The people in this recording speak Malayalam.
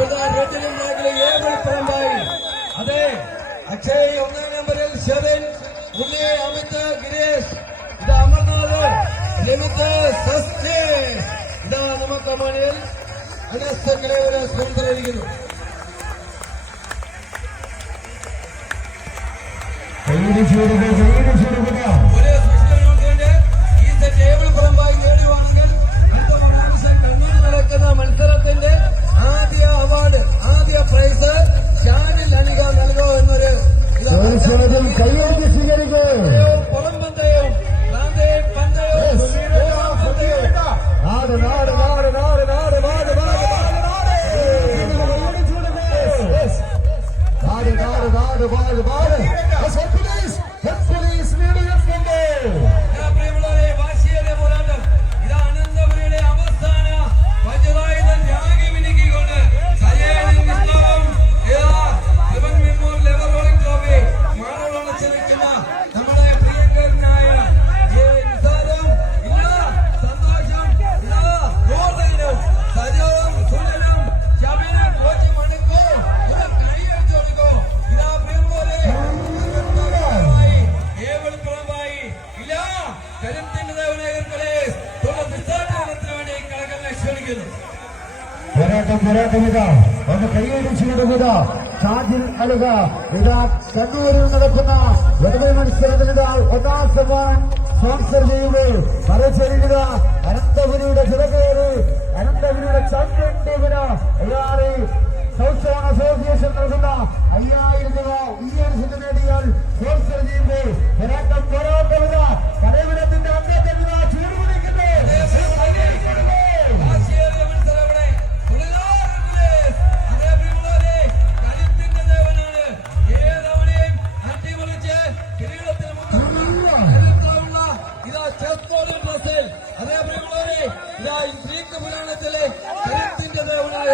റെഡിലും ബ്ലാക്കിലും ഏവൽപ്പുറമ്പായി. അതെ, അക്ഷയ് 1-ാം നമ്പറിൽ ഷെറിൻ, ഉള്ളി അമിത് ഗിരീഷ്, ഇതാ അമർനാഥ്, രമിത് സസ്തേ, ഇതാ നമുക്ക് മണിയിൽ അനസ്തങ്ങളെ ഒരു സ്പന്ദനിരിക്കുന്നു. ഒരു സ്പെഷ്യൽ അനൗൺസ്മെന്റ്. ഈ സെറ്റ് ഏവൽപ്പുറമ്പായി നേടുവാണെങ്കിൽ അടുത്ത കണ്ണൂരിൽ നടക്കുന്ന മത്സരത്തിന്റെ ആദ്യ അവാർഡ്, ആദ്യ പ്രൈസ് ഷാനിൽ അനിക നൽകോ എന്നൊരു പുറം പന്തയവും വാശിയേറിയ പോരാട്ടം. ഇത് അനന്തപുരിയുടെ അവസാന വജ്രായുധം ത്യാഗി മിനുക്കിക്കൊണ്ട് നിൽക്കുന്ന നമ്മുടെ പ്രിയങ്കരനായ നിസാരം ഇല്ല, സന്തോഷം ഇല്ല, ഗോർദനും സജവും സുലനും ശബിനും കോച്ചി മണിക്കോ ഇത് കൈയടിച്ചു കൊടുക്കോ. ഇതാ പ്രിയമുള്ളവരെ ഏവൽപ്പുറമായി ഇല്ല കരുത്തിന്റെ ദേവനേകർക്കളെ നിസ്സാരണത്തിന് വേണ്ടി കളകളെ ക്ഷണിക്കുന്നു. പോരാട്ടം ഇതാ ഒന്ന് കൈയടിച്ചു കൊടുക്കുക. ഷാജിൽ അലുക ഇതാ കണ്ണൂരിൽ നടക്കുന്ന വെറുതെ മത്സരത്തിനിതാ 1-ാം സമ്മാനം സ്പോൺസർ ചെയ്യുമ്പോൾ മറച്ചെറിയുക. അനന്തപുരിയുടെ ചിറകേറി അനന്തപുരിയുടെ ചാമ്പ്യൻ ടീമിന് സൗത്ത് സോൺ അസോസിയേഷൻ നൽകുന്ന 5000 രൂപ ഈയൻസിന് നേടിയാൽ സ്പോൺസർ ചെയ്യുമ്പോൾ പോരാട്ടമില്ല. കലവിടത്തിന്റെ അംഗത്തിന് ചൂടുപിടിക്കുന്നു. അതേ പ്രിയമുള്ളവരെ, ഇതാ ഗ്രീക്ക് പുരാണത്തിലെ കരുത്തിന്റെ ദേവനായ